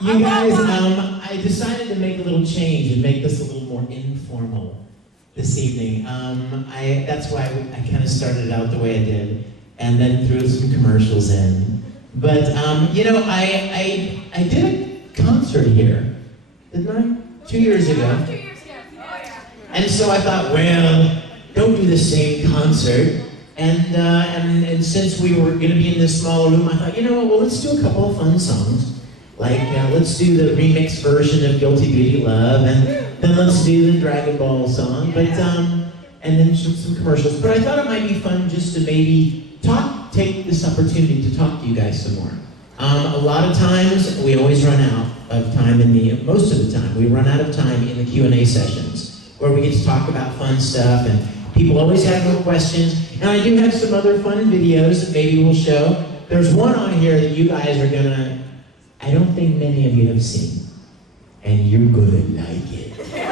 You guys, I decided to make a little change and make this a little more informal this evening. That's why I kind of started out the way I did, and then threw some commercials in. But you know, I did a concert here, didn't I? 2 years ago. 2 years ago. Oh yeah. And so I thought, well, don't do the same concert. And since we were going to be in this smaller room, I thought, you know what? Well, let's do a couple of fun songs. Like, let's do the remix version of Guilty Beauty Love, and then let's do the Dragon Ball song, but and then some commercials. But I thought it might be fun just to maybe talk take this opportunity to talk to you guys some more. A lot of times, we always run out of time most of the time, we run out of time in the Q&A sessions, where we get to talk about fun stuff, and people always have more questions. And I do have some other fun videos that maybe we'll show. There's one on here that you guys are gonna, I don't think many of you have seen, and you're gonna like it. You're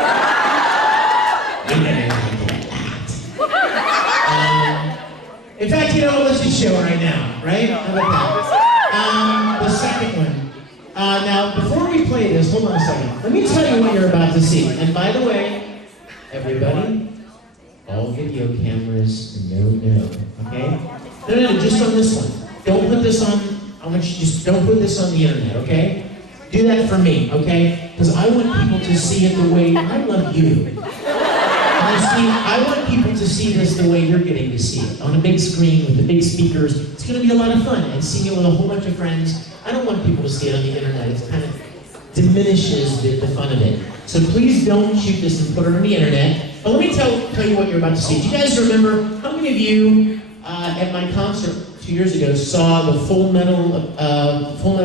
gonna like it a lot. In fact, you know what, let's just show it right now, right? How about that? The second one. Now, before we play this, hold on a second. Let me tell you what you're about to see. And by the way, everybody, all video cameras, no, okay? No, just on this one. Don't put this on, I want you to just don't put this on the internet, okay? Do that for me, okay? Because I want people to see it the way I love you. I want people to see this the way you're getting to see it, on a big screen with the big speakers. It's going to be a lot of fun, and seeing it with a whole bunch of friends. I don't want people to see it on the internet. It kind of diminishes the fun of it. So please don't shoot this and put it on the internet. But let me tell you what you're about to see. Do you guys remember, how many of you at my concert 2 years ago saw the Full Metal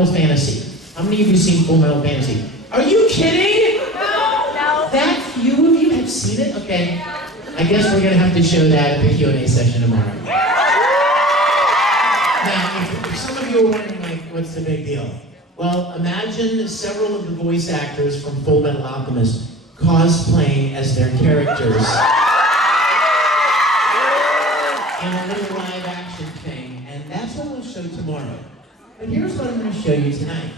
Fantasy? How many of you seen Full Metal Fantasy? Are you kidding? No. That few of you have seen it? Okay. I guess we're gonna have to show that at the Q&A session tomorrow. Now, if some of you are wondering, like, what's the big deal? Well, imagine several of the voice actors from Full Metal Alchemist cosplaying as their characters in a little live action thing, and that's what we'll show tomorrow. But here's what I'm going to show you tonight.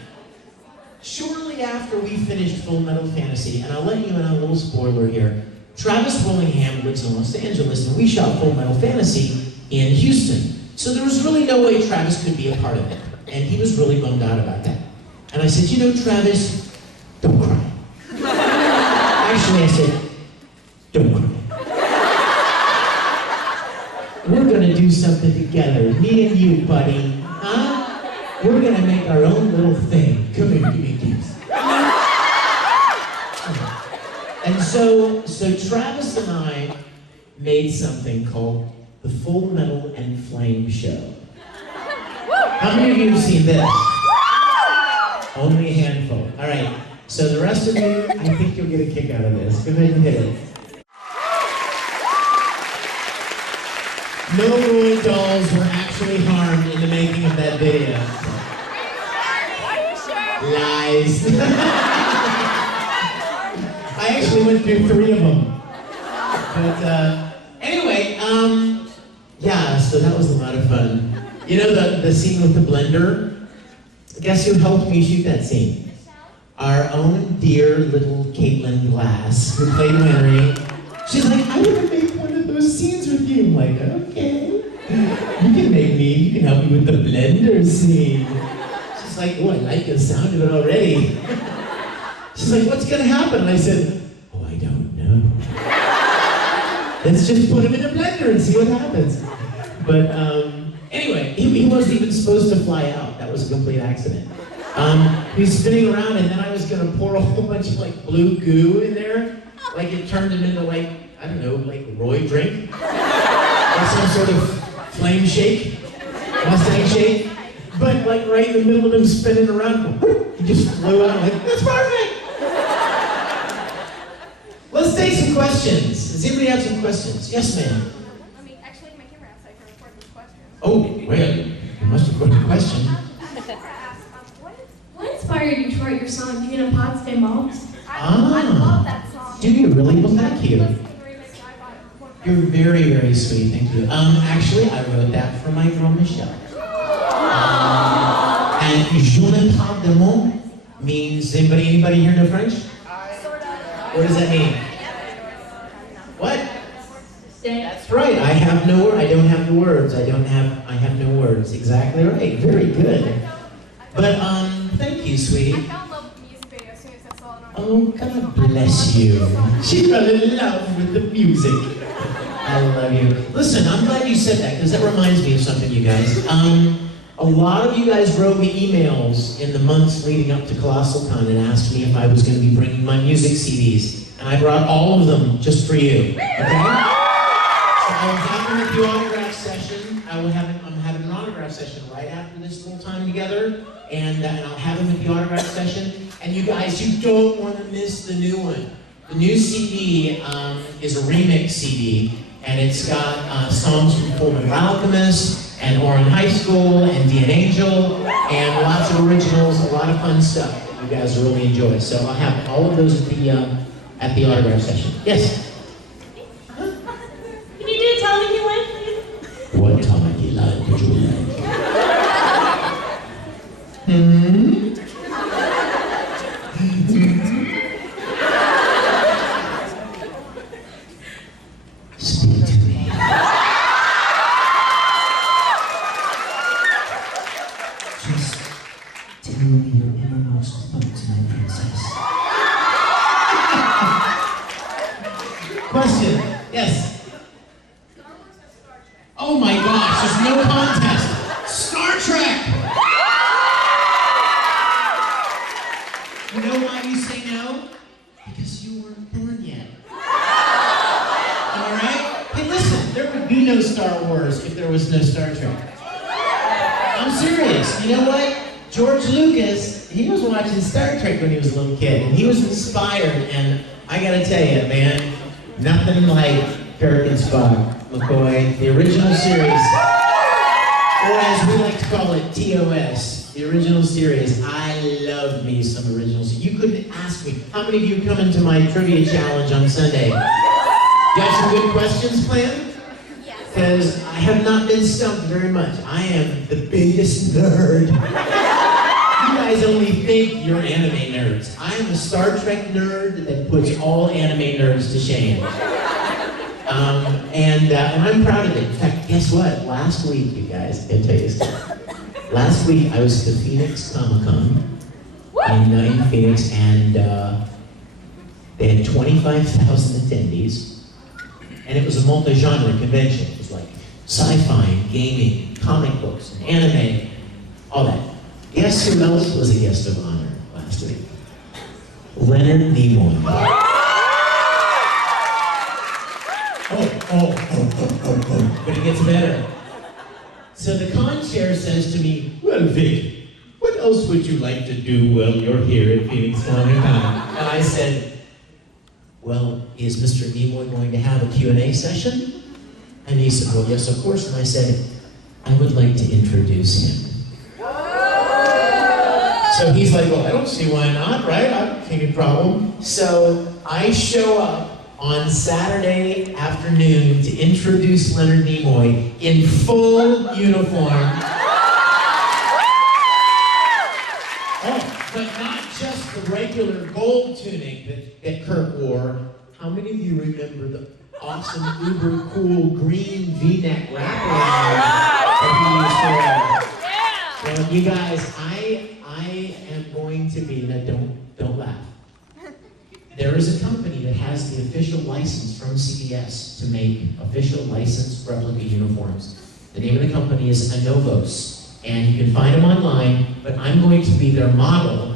Shortly after we finished Full Metal Fantasy, and I'll let you in on a little spoiler here, Travis Willingham lives in Los Angeles, and we shot Full Metal Fantasy in Houston. So there was really no way Travis could be a part of it, and he was really bummed out about that. And I said, you know, Travis, don't cry. Actually, I said, don't cry. We're gonna do something together, me and you, buddy, huh? We're gonna make our own little thing. Come here, give me a kiss. And so Travis and I made something called the Full Metal and Flame Show. How many of you have seen this? Only a handful. All right. So the rest of you, I think you'll get a kick out of this. Go ahead and hit it. No Roy dolls were actually harmed in the making of that video. Lies. I actually went through 3 of them. But anyway, yeah, so that was a lot of fun. You know the scene with the blender? Guess who helped me shoot that scene? Our own dear little Caitlin Glass, who played Mary. She's like, I want to make one of those scenes with you. I'm like, okay. You can help me with the blender scene. She's like, oh, I like the sound of it already. She's like, what's gonna happen? And I said, oh, I don't know. Let's just put him in a blender and see what happens. But anyway, he wasn't even supposed to fly out. That was a complete accident. He was spinning around, and then I was gonna pour a whole bunch of like blue goo in there. Like it turned him into like, I don't know, like Roy drink? Or some sort of flame shake, Mustang shake. But like right in the middle of him spinning around, he just flew out. I'm like, that's perfect! Let's take some questions. Does anybody have some questions? Yes, ma'am. Let me actually make my camera so I can record this question. Oh, well, you must record the question. What inspired you to write your song, You Know Pots Stay Moms? I love that song. Do you really? Well, thank you. You're very, very sweet. Thank you. Actually, I wrote that for my girl Michelle. And Je ne parle de mots means anybody here know French? What does that mean? What? That's right. I have no word. I don't have the words. I have no words. Exactly right. Very good. But thank you, sweetie. I fell in love with the music video as soon as I saw it on Oh, God bless you. She fell in love with the music. I love you. Listen, I'm glad you said that, because that reminds me of something, you guys. A lot of you guys wrote me emails in the months leading up to Colossalcon and asked me if I was going to be bringing my music CDs. And I brought all of them just for you. Okay? So I was having a few autograph session. I'm having an autograph autograph session right after this little time together, and I'll have him at the autograph session. And you guys, you don't want to miss the new one. The new CD is a remix CD, and it's got songs from Full Metal Alchemist, and Orin High School, and Dean Angel, and lots of originals, a lot of fun stuff that you guys will really enjoy. So I'll have all of those at the autograph session. Yes? Can you do Tell Me You Like, please? What Tell Me You Like would you like? Speak to me. Just tell me your innermost thoughts, my princess. Question. Yes. Oh my gosh, there's no contest. Star Trek! You know why you say no? Because you weren't born yet. Alright? Hey listen, there would be no Star Wars if there was no Star Trek. I'm serious. You know what? George Lucas, he was watching Star Trek when he was a little kid, and he was inspired, and I gotta tell you, man, nothing like Kirk and Spock, McCoy, the original series, or as we like to call it, TOS, the original series. I love me some originals. You couldn't ask me. How many of you come into my trivia challenge on Sunday? You have some good questions planned? Because I have not been stumped very much. I am the biggest nerd. You guys only think you're anime nerds. I am a Star Trek nerd that puts all anime nerds to shame. And I'm proud of it. In fact, guess what? Last week, you guys, I can tell you something. Last week, I was at the Phoenix Comic-Con in Phoenix, and they had 25,000 attendees, and it was a multi-genre convention. It was like sci-fi, gaming, comic books, and anime, all that. Guess who else was a guest of honor last week? Leonard Nimoy. But it gets better. So the con chair says to me, well, Vic, what else would you like to do while you're here at Phoenix Comic-Con? And I said, well, is Mr. Nimoy going to have a Q&A session? And he said, well, yes, of course. And I said, I would like to introduce him. So he's like, well, I don't see why not, right? I don't think a problem. So I show up on Saturday afternoon to introduce Leonard Nimoy in full uniform. Oh, but not just the regular gold tunic that Kirk wore. How many of you remember the awesome, uber cool green V-neck wraparound that he used to wear? Well, you guys, I am going to be, now don't laugh. There is a company that has the official license from CBS to make official licensed replica uniforms. The name of the company is Anovos, and you can find them online, but I'm going to be their model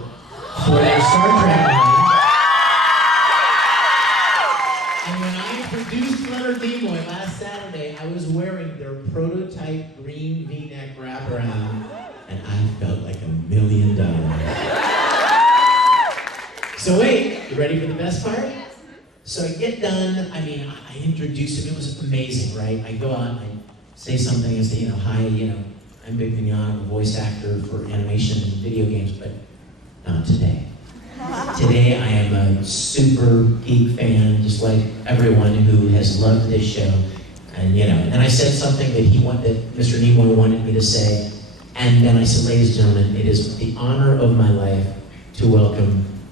for their Star Trek line. And when I introduced Leonard Nimoy last Saturday, I was wearing their prototype green V-neck wraparound, and I felt like $1 million. So wait, you ready for the best part? So I get done, I mean, I introduce him, it was amazing, right? I go out and I say something and say, hi, I'm Vic Mignogna, I'm a voice actor for animation and video games, but not today. Today I am a super geek fan, just like everyone who has loved this show. And and I said something that Mr. Nimoy wanted me to say, and then I said, ladies and gentlemen, it is the honor of my life to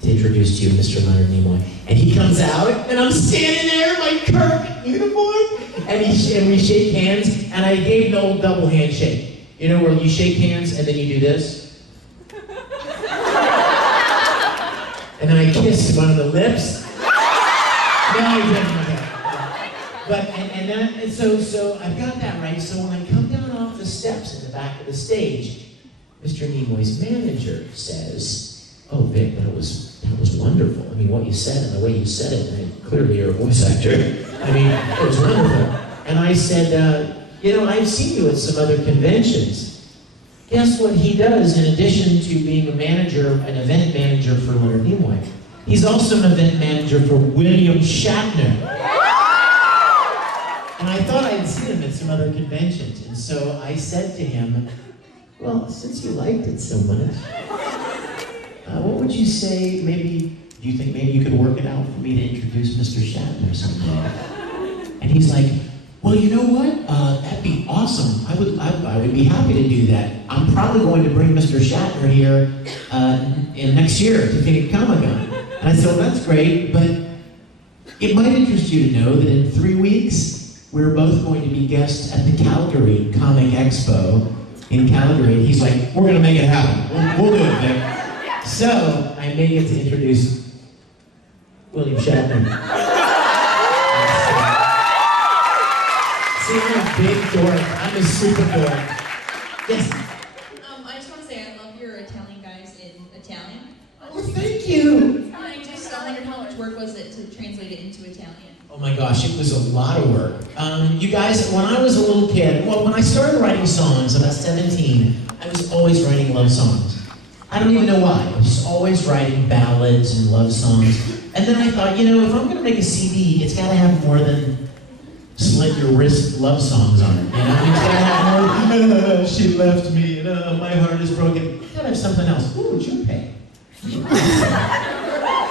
introduce to you Mr. Leonard Nimoy. And he comes out, and I'm standing there in my Kirk uniform, and we shake hands, and I gave the old double handshake. You know where you shake hands, and then you do this? And then I kissed one of the lips. No, I didn't. But, so I've got that right. So when I come down off the steps in the back of the stage, Mr. Nimoy's manager says, oh, Vic, that was wonderful. I mean, what you said and the way you said it, and clearly you're a voice actor. I mean, it was wonderful. And I said, I've seen you at some other conventions. guess what he does in addition to being a manager, an event manager for Leonard Nimoy? He's also an event manager for William Shatner. And I thought I'd seen him at some other conventions. And so I said to him, well, since you liked it so much, what would you say, maybe, do you think maybe you could work it out for me to introduce Mr. Shatner someday? And he's like, well, you know what? That'd be awesome. I would be happy to do that. I'm probably going to bring Mr. Shatner here in next year to Phoenix Comic-Con. And I said, well, that's great, but it might interest you to know that in 3 weeks, we're both going to be guests at the Calgary Comic Expo in Calgary. And he's like, we're gonna make it happen. We'll do it, Vic. So, I may get to introduce William Shatner. See, I'm a big dork. I'm a super dork. Yes? I just want to say I love your Italian guys in Italian. Oh, thank you. I just wondered how much work was it to translate it into Italian? Oh my gosh, it was a lot of work. You guys, when I was a little kid, well, when I started writing songs, when I was 17, I was always writing love songs. I don't even know why. I was always writing ballads and love songs. And then I thought, you know, if I'm going to make a CD, it's got to have more than slit your wrist love songs on it. You know, it's got to have more, she left me, and my heart is broken. It's got to have something else. Ooh, Junpei.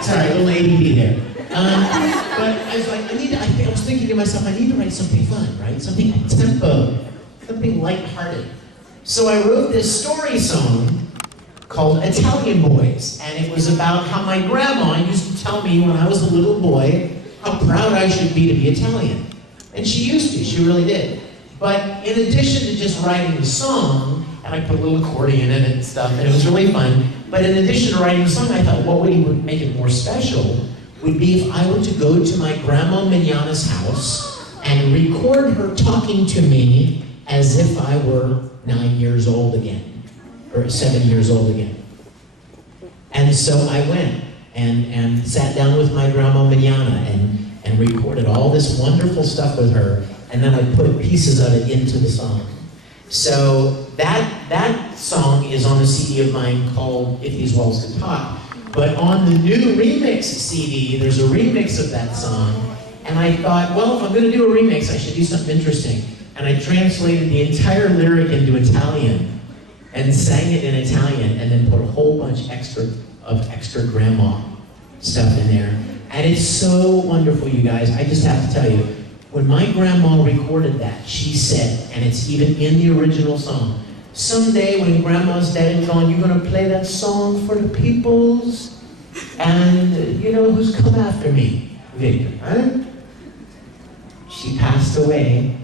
Sorry, a little ADD there. But I was like, I was thinking to myself, I need to write something fun, right? Something up-tempo, something lighthearted. So I wrote this story song called Italian Boys, and it was about how my grandma used to tell me when I was a little boy how proud I should be to be Italian. And she used to, she really did. But in addition to just writing the song, and I put a little accordion in it and stuff, and it was really fun, but in addition to writing the song, I thought what would make it more special would be if I were to go to my Grandma Mignogna's house and record her talking to me as if I were 9 years old again, or 7 years old again. And so I went and sat down with my Grandma Mignogna and recorded all this wonderful stuff with her, and then I put pieces of it into the song. So that song is on a CD of mine called If These Walls Could Talk. But on the new remix CD, there's a remix of that song. And I thought, well, if I'm going to do a remix, I should do something interesting. And I translated the entire lyric into Italian and sang it in Italian, and then put a whole bunch of extra grandma stuff in there. And it's so wonderful, you guys. I just have to tell you, when my grandma recorded that, she said, and it's even in the original song, someday when grandma's dead and gone, you're going to play that song for the peoples, and you know who's come after me? Victor, huh? She passed away,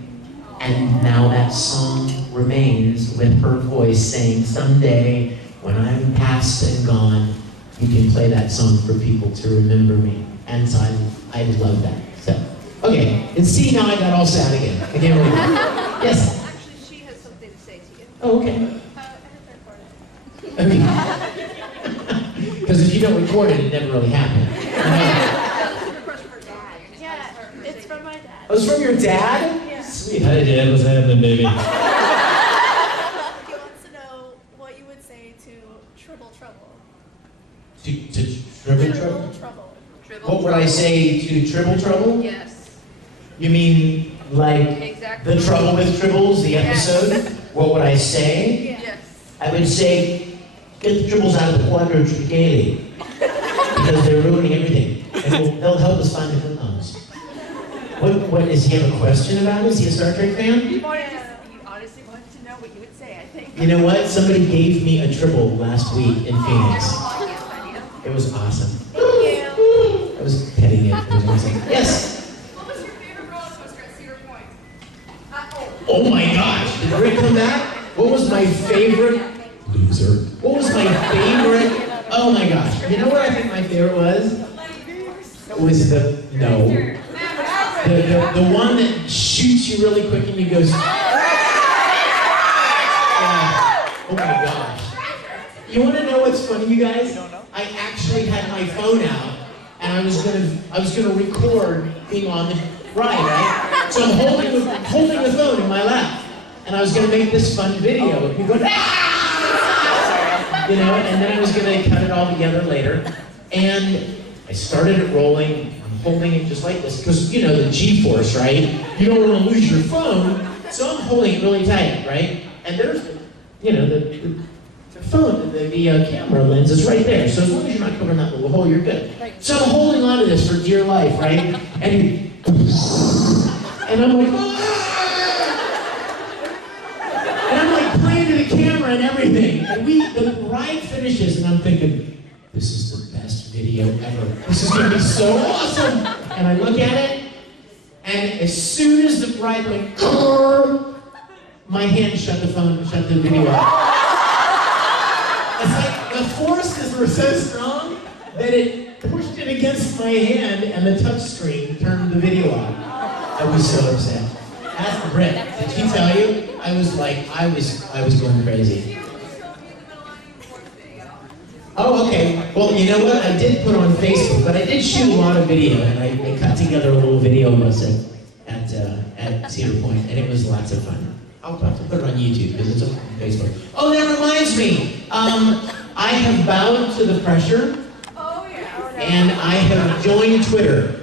and now that song remains with her voice saying, someday when I'm past and gone, you can play that song for people to remember me. And so I love that. So, okay, and see, now I got all sad again. I can't believe it. Yes? Actually, she has something to say to you. Oh, okay. Because if you don't record it, it never really happened. Yeah, it's from my dad. Oh, it's from your dad? Yeah. Sweet. Hi, Dad. What's happening, baby? He wants to know what you would say to Tribble Trouble. To Tribble Trouble? Trouble. What would I say to Tribble Trouble? Yes. You mean like Exactly. The Trouble with Tribbles, the episode? Yes. What would I say? Yeah. Yes. I would say, get the Tribbles out of the Quadro Spaghetti. Because they're ruining everything. And they'll help us find the Klingons. What, does he have a question about it? Is he a Star Trek fan? You honestly wanted to know what you would say, I think. You know what? Somebody gave me a Tribble last week in Phoenix. It was awesome. Thank you. I was petting it. It was awesome. Yes? What was your favorite roller coaster at Cedar Point? Oh my gosh, did Rick come back? What was my favorite? Loser. What was my favorite? Oh my gosh. You know what I think my favorite was? It was the one that shoots you really quick and you goes. Yeah. Oh my gosh. You want to know what's funny, you guys? I actually had my phone out and I was gonna record being on the ride, right? So I'm holding the phone in my lap, and I was gonna make this fun video. You go, ah! you know, and then I was gonna cut it all together later. And I started it rolling. I'm holding it just like this, because you know the G-force, right? You don't want to lose your phone, so I'm holding it really tight, right? And there's, you know, the phone, the camera lens is right there. So as long as you're not covering that little hole, you're good. So I'm holding on to this for dear life, right? And I'm like, ah! And I'm like playing to the camera and everything. And the ride finishes, and I'm thinking, this is the best video ever. This is gonna be so awesome. And I look at it, and as soon as the ride went, my hand shut the video off. It's like the forces were so strong that it pushed it against my hand, and the touch screen turned the video off. I was so upset. That's the Brit. Did she tell you? I was going crazy. Oh, okay. Well, you know what? I did put on Facebook, but I did shoot a lot of video, and I cut together a little video of us at Cedar Point, and it was lots of fun. I'll have to put it on YouTube because it's on Facebook. Oh, that reminds me. I have bowed to the pressure, and I have joined Twitter.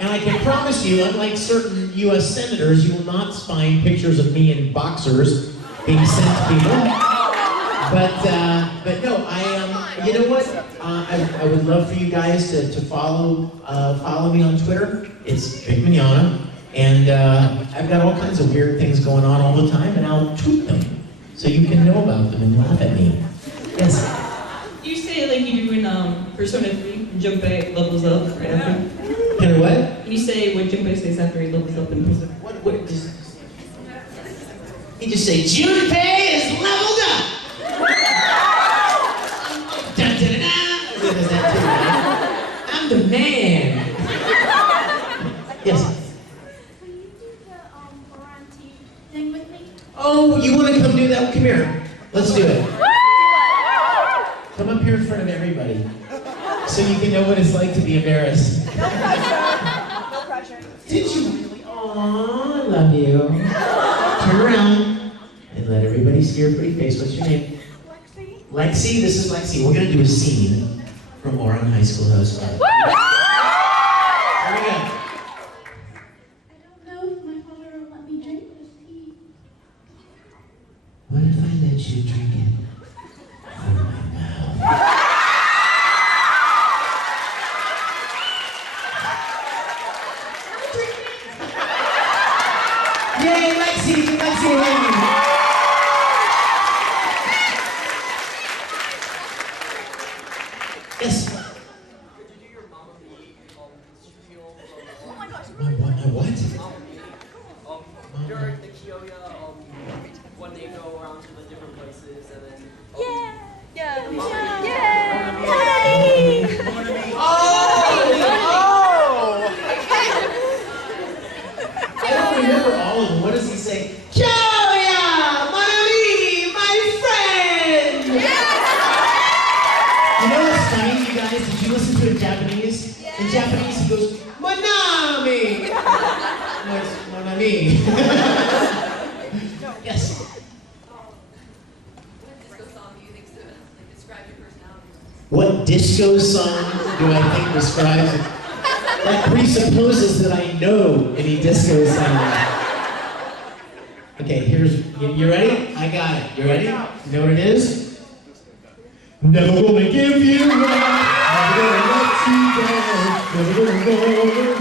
And I can promise you, unlike certain U.S. senators, you will not find pictures of me in boxers being sent to people. But no, I am. You know what? I would love for you guys to follow me on Twitter. It's Vic Mignogna, and I've got all kinds of weird things going on all the time, and I'll tweet them so you can know about them and laugh at me. Yes. You say like you do in Persona 3, Junpei levels up right after. Can I what? You say what Junpei says after he levels up in Persona. What does he just say? Junpei is leveled up. Dun, dun, dun, dun. Does that too, right? I'm the man. Yes. Will you do the warranty thing with me? Oh, you want to come do that? Come here. Let's do it. Come up here in front of everybody, so you can know what it's like to be embarrassed. No pressure. No pressure. Did you really? Aww, I love you. Turn around and let everybody see your pretty face. What's your name? Lexi. Lexi. This is Lexi. We're gonna do a scene from Oron High School Host Club. Here we go. I don't know if my father will let me drink this tea. What if I let you drink it from my mouth? Yay, Lexi! Lexi, hey! Yes. Could you do your Mama Mia spiel? Oh my gosh. My what? Mama Mia. During the Kyoya, when they go around to the different places and then. Yeah. I don't remember all of them. What does he say? Kyoya! Mon ami! My friend! You know what's funny, you guys? Did you listen to it in Japanese? In Japanese, he goes, Monami! No, it's Monami. Yes. What disco song do I think describes it? That presupposes that I know any disco song. Okay, you ready? I got it. You ready? You know what it is? Never gonna give you up, never gonna let you down, never gonna go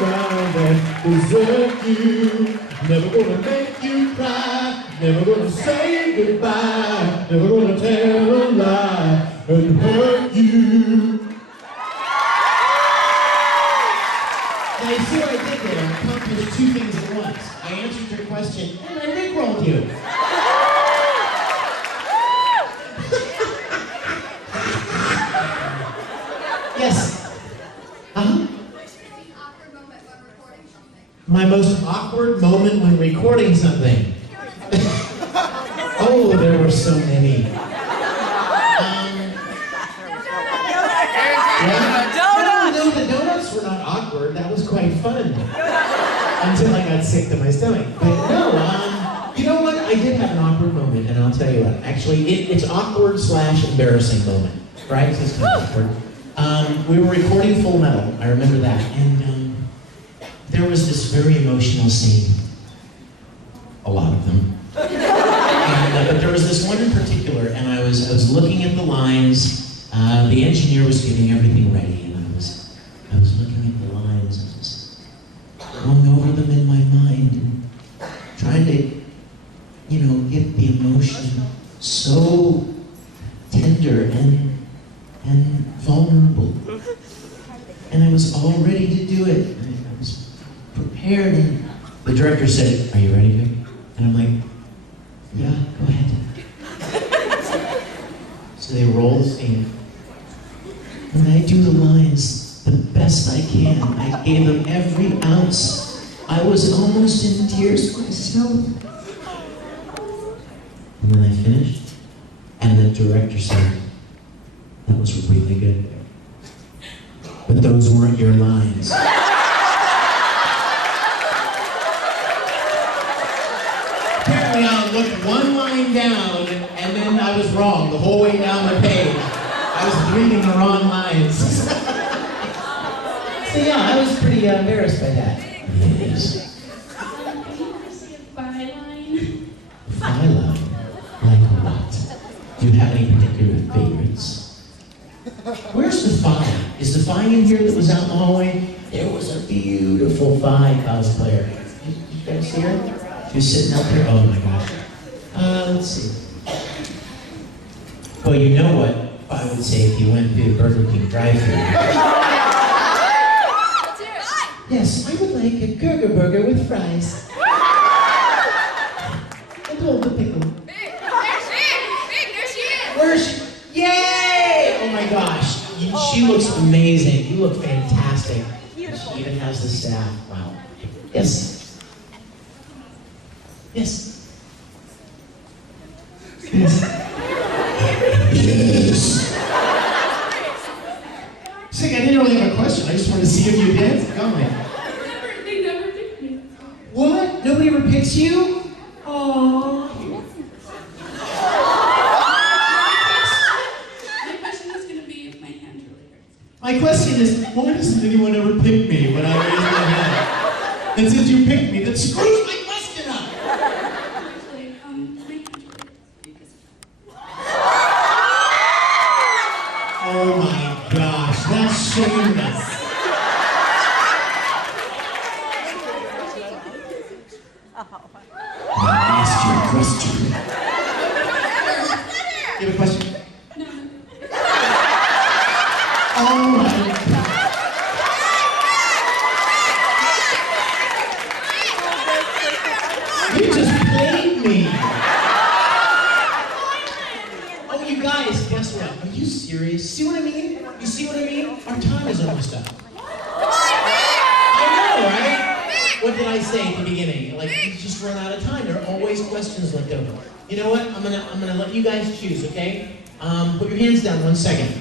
around and desert you, never gonna make you cry, never gonna say goodbye, never gonna tell a lie and hurt you. Now you see what I did there? I accomplished two things at once. I answered your question and I rickrolled you. Yes. My most awkward moment when recording something. Oh, there were so many. No, the donuts were not awkward. That was quite fun. Until I got sick to my stomach. But no, you know what? I did have an awkward moment, and and I'll tell you what. Actually, it's awkward / embarrassing moment, right? So it's kind of awkward. We were recording Full Metal. I remember that, and there was this very emotional scene. A lot of them. But there was this one in particular, and I was looking at the lines. The engineer was getting everything ready, and I was looking at the lines and just going over them in my mind and trying to, get the emotion so tender and vulnerable. And I was all ready to do it. I was prepared, and the director said, "Are you ready, Vic?" And I'm like, "Yeah, go ahead." So they roll the scene. And I do the lines the best I can. I gave them every ounce. I was almost in tears myself. And then I finished, and the director said, "That was really good. But those weren't your lines." Apparently I looked one line down, and then I was wrong the whole way down the page. I was reading the wrong lines. So yeah, I was pretty embarrassed by that. Yes. Can you just say a byline? Byline? Like what? Do you have any particular favorites? Where's the Fi? Is the Fi in here that was out in the hallway? There was a beautiful Fi cosplayer. You guys see her? She was sitting out there. Oh my gosh. Let's see. Well, you know what I would say if you went to the Burger King drive-thru. Yes, I would like a Gurger burger with fries. And hold the pickle. Where's she? Yay! Oh my gosh. She looks amazing. You look fantastic. She even has the staff. Wow. Yes. Yes. Yes. Yes. Sig, I didn't really have a question. I just wanted to see if you danced. Come on. They never picked me. What? Nobody ever picks you? Aww. My question is going to be if my hand really hurts. My question is, why doesn't anyone ever pick me when I raise my hand? And since you picked me, that screws my question up. Actually, my hand really hurts because of Oh my gosh, that's shameless. Now ask your question. You have a question? No. Oh my God. You just played me. Oh, you guys, guess what? Are you serious? See what I mean? You see what I mean? Our time is almost up. I know, right? What did I say at the beginning? Like, you just run out of time. There are always questions left over. You know what? I'm gonna let you guys choose, okay? Put your hands down 1 second.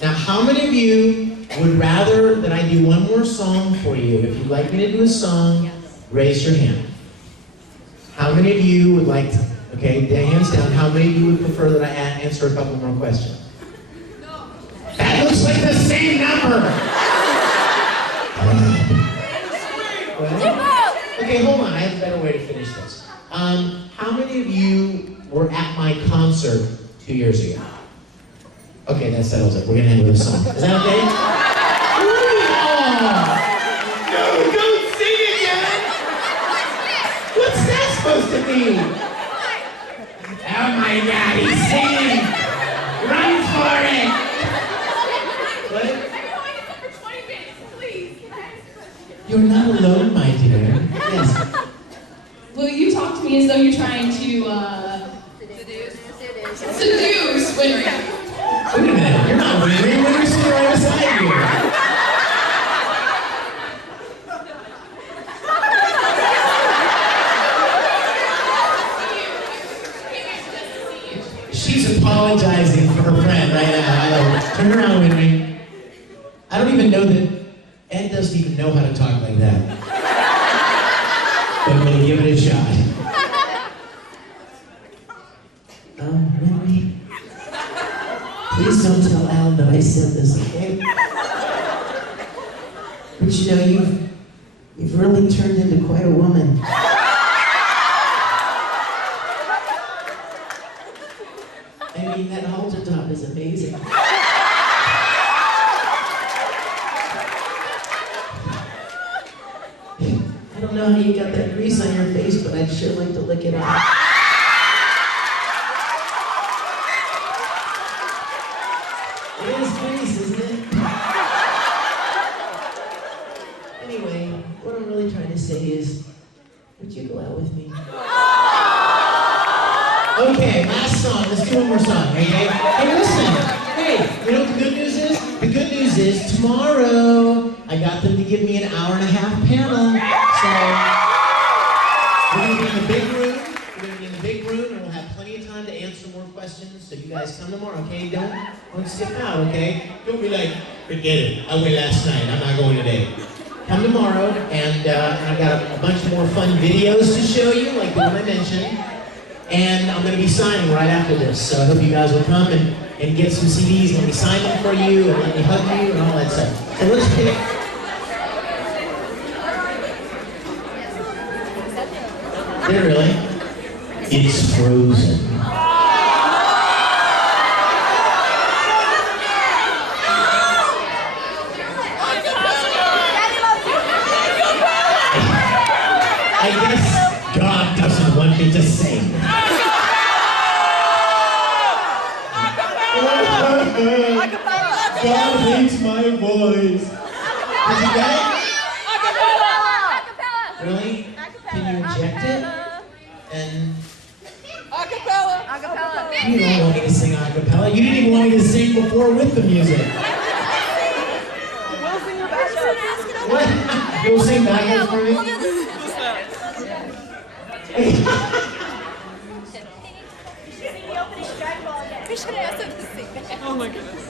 Now, how many of you would rather that I do one more song for you? If you'd like me to do a song, raise your hand. How many of you would like to? Okay, hands down. How many of you would prefer that I answer a couple more questions? No. That looks like the same number. Well, okay, hold on. I have a better way to finish this. How many of you were at my concert 2 years ago? Okay, that settles it. We're gonna end with a song. Is that okay? No, don't sing again. What's that supposed to mean? Oh my God, he's singing! Run for it! What? I've been waiting for 20 minutes, please. You're not alone, my dear. Yes. Will you talk to me as though you're trying to, seduce Winry? Wait a minute, you're not winning. Winry's sitting right beside you. She's apologizing for her friend right now. Turn around, Winry. I don't even know that Ed doesn't even know how to talk like that. But I'm gonna give it a shot. Please don't tell Alan that I said this, okay? But you know, you've really turned into quite a woman. I mean, that halter top is amazing. I don't know how you got that grease on your face, but I'd sure like to lick it off. It is grease, isn't it? Anyway, what I'm really trying to say is, would you go out with me? Okay, last song. Let's do one more song, okay? Hey, listen. Hey, you know what the good news is? The good news is tomorrow I got them to give me an hour and a half panel. So we're gonna be in the big room. We're gonna be in the big room, and we'll have plenty of time to answer more questions. So you guys come tomorrow, okay? Don't skip out, okay? Don't be like, forget it. I went last night. I'm not going today. Come tomorrow, and I got a bunch more fun videos to show you, like the one I mentioned. And I'm going to be signing right after this, so I hope you guys will come and get some CDs. Let me sign them for you, and let me hug you, and all that stuff. So let's pick. There, really? It's frozen. I guess God doesn't want me to sing. God hates my voice. Did you get it? Really? Can you inject it? And you don't want me to sing a cappella. You didn't even want me to sing before with the music. What? You'll sing backup for me? We should ask him to sing that. Oh my goodness.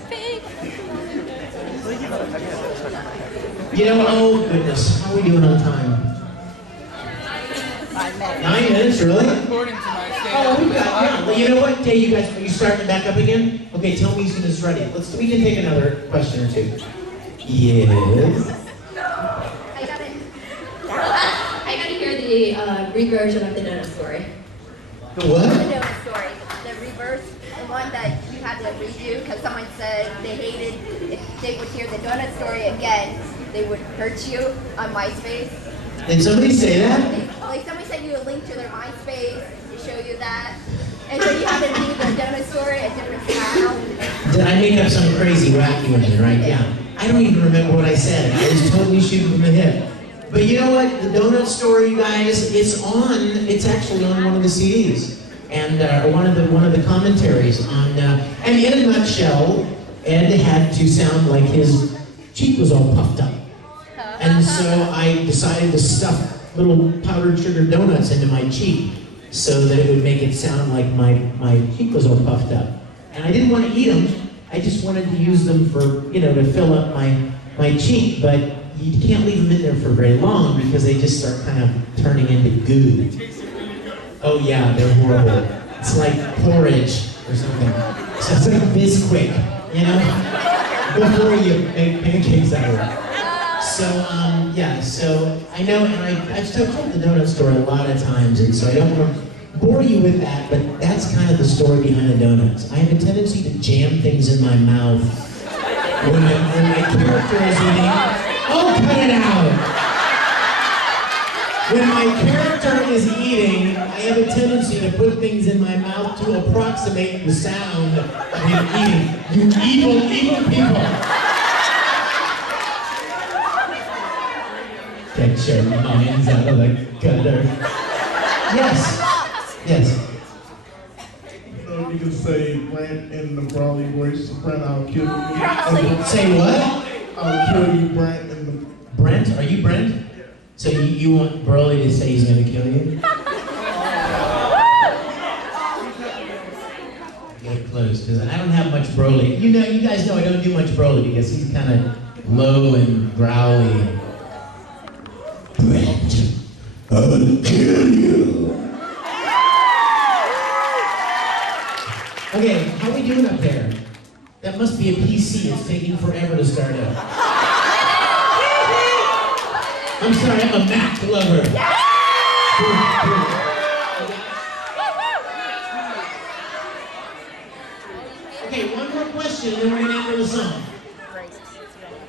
You know, oh goodness, how are we doing on time? 9 minutes, really? Oh, we got, yeah. Well, you know what? Hey, you guys, are you starting back up again? Okay, tell me as soon as it's ready. We can take another question or two. Yes. I gotta hear the reversion of the donut story. The what? The donut story. The reverse, the one that you had to redo because someone said they hated if they would hear the donut story again, they would hurt you on MySpace. Did somebody say that? Like somebody sent you a link to their MySpace to show you that. And so you had to do the donut story a different style. Did I make up some crazy wacky one, right? Yeah. I don't even remember what I said. I was totally shooting from the hip. But you know what? The donut story, you guys, it's actually on one of the CDs. And one of the commentaries on, and in a nutshell, Ed had to sound like his cheek was all puffed up. And so I decided to stuff little powdered sugar donuts into my cheek so that it would make it sound like my cheek was all puffed up. And I didn't want to eat them. I just wanted to use them for, to fill up my cheek. But you can't leave them in there for very long because they just start kind of turning into goo. Oh yeah, they're horrible. It's like porridge or something. So it's like Bisquick, before you make pancakes out of it. So, so I know, and I've told the donut story a lot of times, and so I don't want to bore you with that, but that's kind of the story behind the donuts. I have a tendency to jam things in my mouth when my character is eating. Oh, cut it out! When my character is eating, I have a tendency to put things in my mouth to approximate the sound of him eating. You evil, evil people! Get your minds out of the gutter. Yes. So you can say Brent in the Brawley voice, Brent, I'll kill you. Say what? I'll kill you, Brent in the... Brent? Are you Brent? So you want Broly to say he's gonna kill you? Get close, because I don't have much Broly. You guys know I don't do much Broly because he's kind of low and growly. Brent, I'll kill you. Okay, how are we doing up there? That must be a PC. It's taking forever to start up. I'm sorry, I'm a Mac lover. Okay, one more question and then we're gonna end with a song.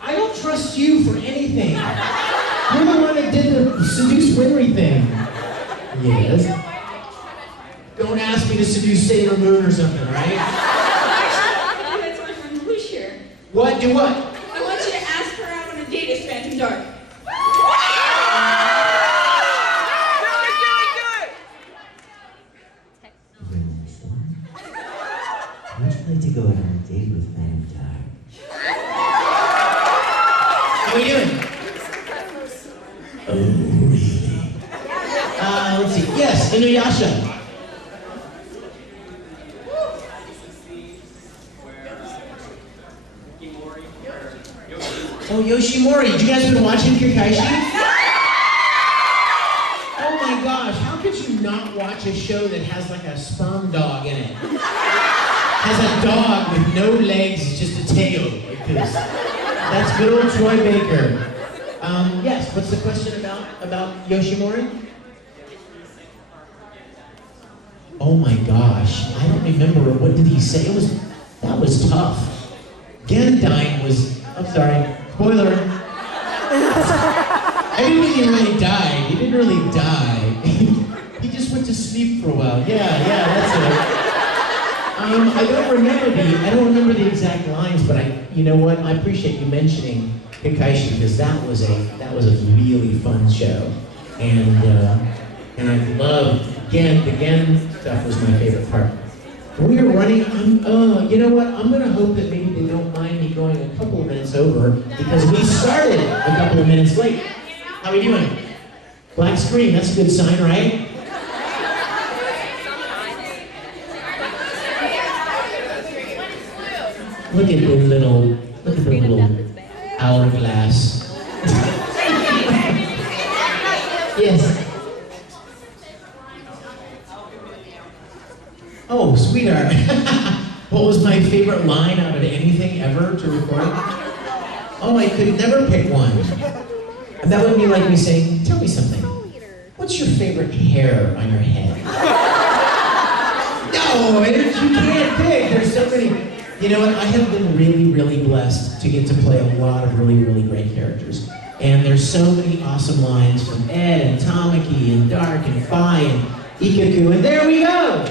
I don't trust you for anything. You're the one that did the seduce Winry thing. Yes. Don't ask me to seduce Sailor Moon or something, right? Actually, that's my friend Lush here. What? Do what? I want you to ask her out on a date as Phantom Dark. Would you like to go on a date with Phantom Dark? How are we doing? Oh, really? Let's see. Yes, Inuyasha. Oh, Yoshimori. Did you guys been watching Kakashi? Oh my gosh, how could you not watch a show that has like a sperm dog in it? Has a dog with no legs, just a tail like this. That's good old Troy Baker. Yes, what's the question about Yoshimori? Oh my gosh, I don't remember, what did he say? That was tough. Gendine was, I'm sorry, spoiler. I didn't think he really died. He didn't really die. He just went to sleep for a while. Yeah, that's it. I don't remember the exact lines, but you know what? I appreciate you mentioning Kakashi because that was a really fun show, and I loved the Gen stuff was my favorite part. We are running. You know what? I'm gonna hope that maybe they don't mind me going a couple of minutes over because we started a couple of minutes late. How are we doing? Black screen. That's a good sign, right? Look at the little hourglass. Yes. Oh, sweetheart. What was my favorite line out of anything ever to record? Oh, I could never pick one. And that would be like me saying, tell me something. What's your favorite hair on your head? No, you can't pick. There's so many. You know what? I have been really, really blessed to get to play a lot of really, really great characters. And there's so many awesome lines from Ed and Tamaki and Dark and Fi and Ikaku. And there we go!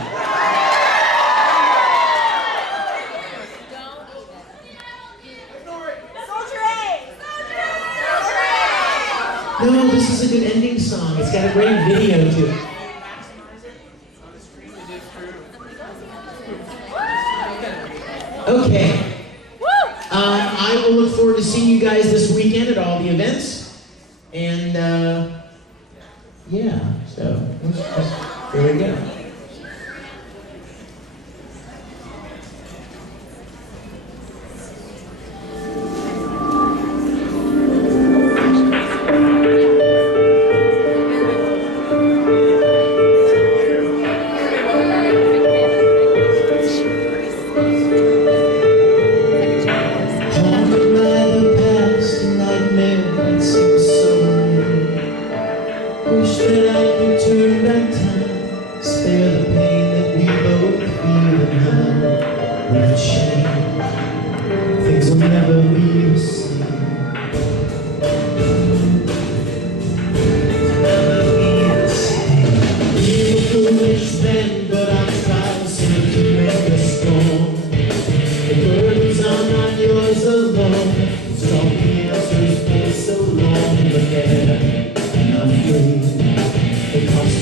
No, this is a good ending song. It's got a great video too. Okay. I will look forward to seeing you guys this weekend at all the events. And yeah, so here we go.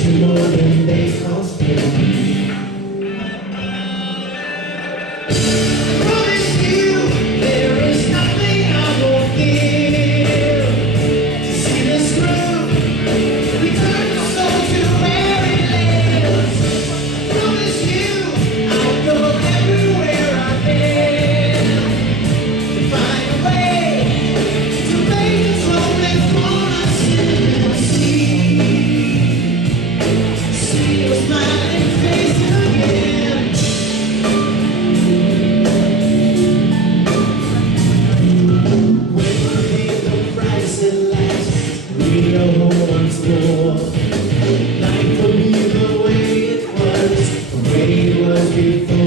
More than they cost me. looking for